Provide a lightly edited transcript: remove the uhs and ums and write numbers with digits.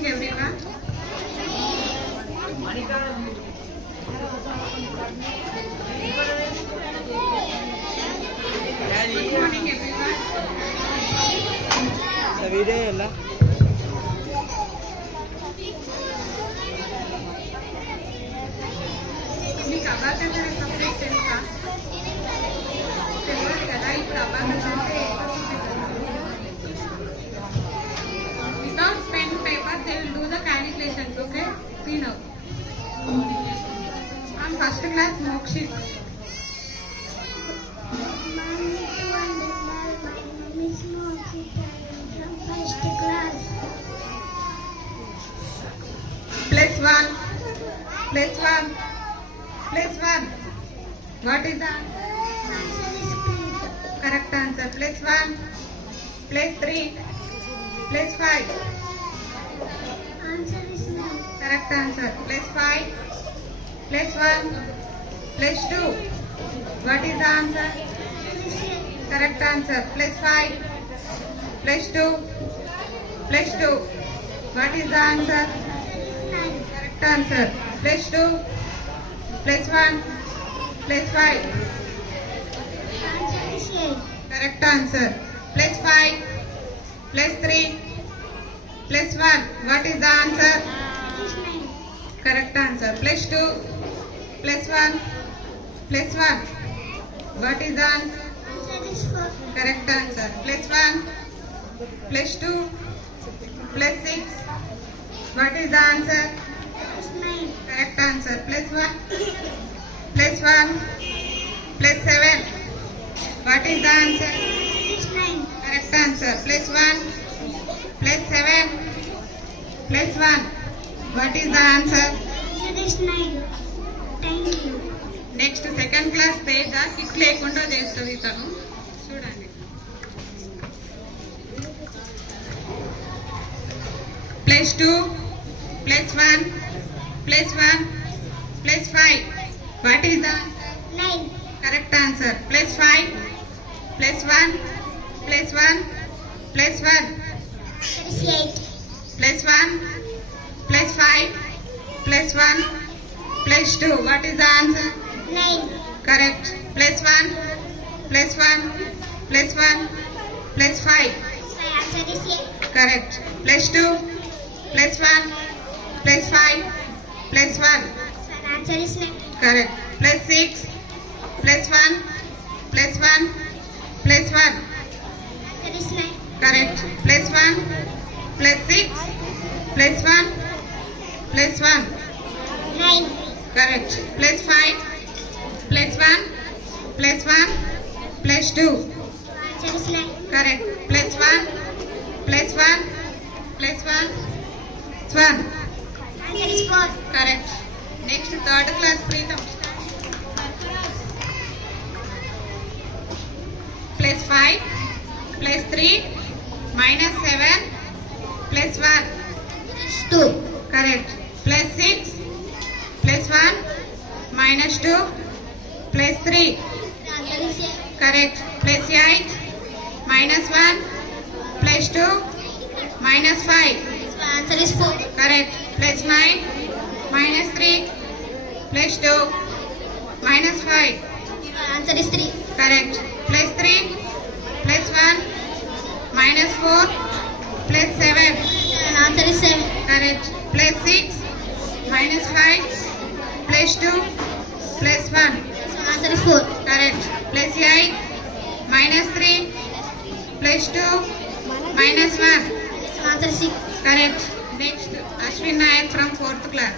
morning everyone. Good morning everyone. video ಎಲ್ಲ మీకు abacus అనే సబ్జెక్ట్ తెలుసా? తెలియదు కదా. ఇప్పుడు అబాకస్ అంటే without pen paper they will do the calculations. Okay, see now. On first class Mokshit. Plus one. What is the correct answer? Plus one. Plus three. Plus five. Answer is 9. Correct answer. Plus five. Plus one. Plus two. What is the answer? Correct answer. Plus five. Plus two. Plus two. What is the answer? Correct answer. Plus two. Plus one. Plus five. Answer is 8. Correct answer. Plus five. Plus three. Plus one. What is the answer? Is 9. Correct answer. Plus two. Plus one. Plus one. What is the answer? Answer is 4. Correct answer. Plus one. Plus two. Plus six. What is the answer? Is 9. Correct answer. Plus one. Plus one. Plus seven. What is the answer? Is 9. Correct answer. Plus one. Plus seven. Plus one. What is the answer? Answer is 9. Thank you. Next second class Teja kick లేకుండా చేస్తుంది తను. చూడండి. Plus two. Plus one. Plus one. Plus five. What is the 9. Correct answer. Plus five. Plus one. Plus one. Plus one. Answer is 8. Plus one. Plus five. Plus one. Plus two. What is the answer? 9. Correct. Plus one. Plus one. Plus one. Plus five. Answer is 8. Correct. Plus two. Plus one. Plus five. Plus one. Answer is 9. Correct. Plus six. Plus one. Plus one. Plus one. Answer is 9. Correct. Plus one. Plus six. Plus one. Plus one. 9. Correct. Plus five. Plus one. Plus one. Plus two. Answer is 9. Correct. Plus one. Plus one. Plus one. Plus one. Answer is 4. Correct. Next third class Preetham. Plus five. Plus three. Minus seven. Plus one. Is 2. Correct. Plus six. Plus one. Minus two. Plus three. Answer is 8. Correct. Plus eight. Minus one. Plus two. Minus five. Answer is 4. Correct. Plus nine. Minus three. Plus two. Minus five. Answer is 3. Correct. Plus three. Plus one. Minus four. Plus seven. Answer is 7. Correct. Plus six. Minus five. Plus two. Plus one. Answer is 4. Correct. Plus eight. Minus three. Plus two. Minus one. Answer is 6. Correct. Next, Ashwin Nayak from 4th class.